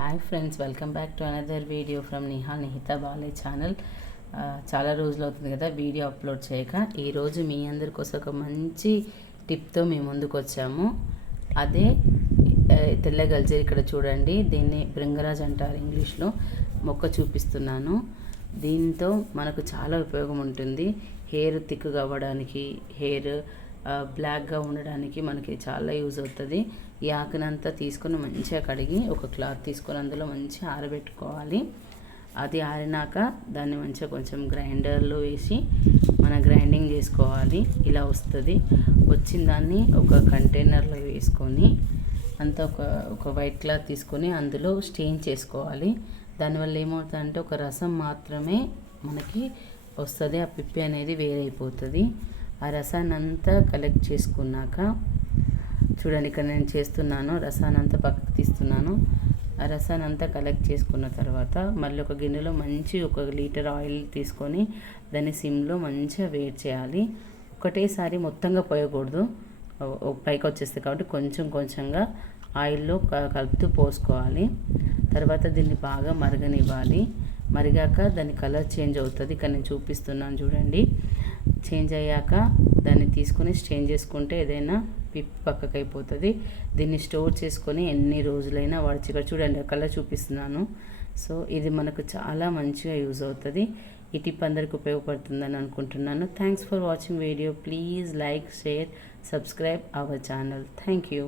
Hi friends, welcome back to another video from Nihitha Bale channel. చాలా రోజులు అవుతుంది కదా వీడియో అప్లోడ్ చేయక. ఈరోజు మీ అందరి కోసం ఒక మంచి టిప్తో మేము ముందుకు వచ్చాము. అదే తెల్ల గల్జేరు. ఇక్కడ చూడండి, దీన్ని భృంగరాజ్ అంటారు ఇంగ్లీష్లో. మొక్క చూపిస్తున్నాను. దీంతో మనకు చాలా ఉపయోగం ఉంటుంది. హెయిర్ థిక్గా అవ్వడానికి, హెయిర్ బ్లాక్గా ఉండడానికి మనకి చాలా యూజ్ అవుతుంది. ఈ ఆకునంతా తీసుకొని మంచిగా కడిగి ఒక క్లాత్ తీసుకొని అందులో మంచిగా ఆరబెట్టుకోవాలి. అది ఆరినాక దాన్ని మంచిగా కొంచెం గ్రైండర్లో వేసి గ్రైండింగ్ చేసుకోవాలి. ఇలా వస్తుంది. వచ్చిన దాన్ని ఒక కంటైనర్లో వేసుకొని అంతా ఒక వైట్ క్లాత్ తీసుకొని అందులో స్టెయిన్ చేసుకోవాలి. దానివల్ల ఏమవుతుందంటే ఒక రసం మాత్రమే మనకి వస్తుంది. ఆ పిప్పి అనేది వేరైపోతుంది. ఆ రసాన్ని అంతా కలెక్ట్ చేసుకున్నాక చూడండి, ఇక్కడ నేను చేస్తున్నాను. రసాన్ని అంతా పక్కకు తీస్తున్నాను. ఆ రసాన్ని అంతా కలెక్ట్ చేసుకున్న తర్వాత మళ్ళీ ఒక గిన్నెలో మంచి 1 లీటర్ ఆయిల్ తీసుకొని దాన్ని సిమ్లో మంచిగా వేడి చేయాలి. ఒకటేసారి మొత్తంగా పోయకూడదు, పైకి వచ్చేస్తుంది. కాబట్టి కొంచెం కొంచెంగా ఆయిల్లో కలుపుతూ పోసుకోవాలి. తర్వాత దీన్ని బాగా మరగనివ్వాలి. మరిగాక దాని కలర్ చేంజ్ అవుతుంది. ఇక్కడ నేను చూపిస్తున్నాను చూడండి. చేంజ్ అయ్యాక దాన్ని తీసుకొని స్ట్రెయిన్ చేసుకుంటే ఏదైనా పిప్పి పక్కకు అయిపోతుంది. దీన్ని స్టోర్ చేసుకొని ఎన్ని రోజులైనా వాడచ్చు. ఇక్కడ చూడండి, కలర్ చూపిస్తున్నాను. సో ఇది మనకు చాలా మంచిగా యూజ్ అవుతుంది. ఈ టిప్ అందరికి ఉపయోగపడుతుందని అనుకుంటున్నాను. Thanks for watching video. Please like, share, subscribe our channel. Thank you.